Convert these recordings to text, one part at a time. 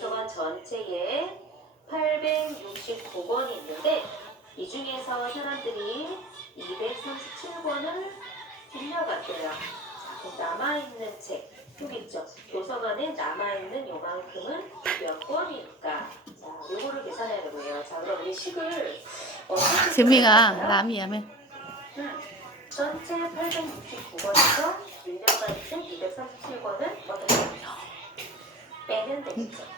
도서관 전체에 869권이 있는데 이 중에서 사람들이 237권을 빌려갔대요. 그 남아있는 책, 후기죠. 도서관에 남아있는 요만큼은 몇 권일까? 자, 요거를 계산해야 되고요. 자, 그럼 우리 식을 재미가 남이야면 음, 전체 869권에서 밀려간는 237권은 어떻게 빼면 되겠죠?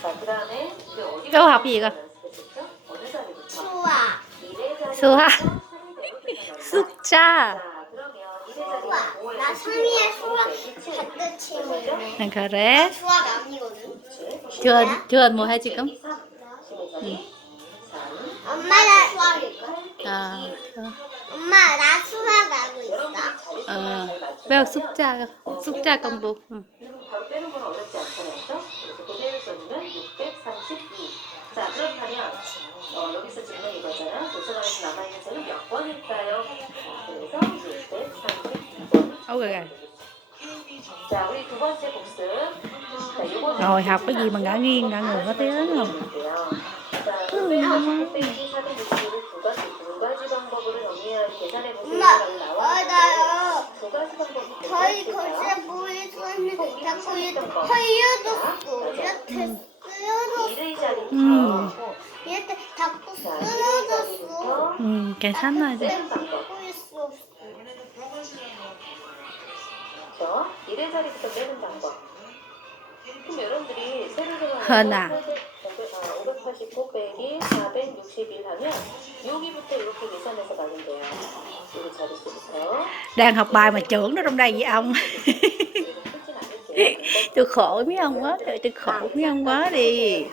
자, 그다음에 이제 어디 저 앞이 이거. 연습했었죠? 어느 자리부터? 수아. 일의 자리부터 수아. 삼의 자리부터 숙자. 자, 그러면 일의 수아. 자리는 나 3위에 수아 같은 친구네. 그래. 수아 남이거든. 교환 교환 뭐해 지금? 엄마 나 아, 엄마 나 수아 가고 있어. 어, 배워 숙자 숙자 공부. 응. 바로 빼는 건 어렵지 않잖아요. 그래서 고대에서는 632. 자, 그렇다면 어, 여기서 질문이 이거잖아. 도서관에서 남아있는 수는 몇 번일까요? 그래서 632번. Okay. 자, 우리 두 번째 복습. 자, 요거는 Rồi học cái gì mà ngã nghiêng, ngã ngửa thế lắm không? 자, 460페이지 460을 두 가지, 두 가지 방법으로 정리한 계산해보세요. 이렇게 흘려줬어. 이렇게 쓰여졌어. 음. 이렇게 자꾸 쓰여졌어. 음, 괜찮아 이제. 이래자리부터 빼는 방법. 그럼 여러분들이 세를 하나. 589 빼기 461 하면 여기부터 이렇게 계산해서 가면 돼요. 여기 자릿수부터. Đang học bài mà trưởng nó trong đây vậy ông? tôi khổ mấy ông quá tôi khổ mấy ông quá đi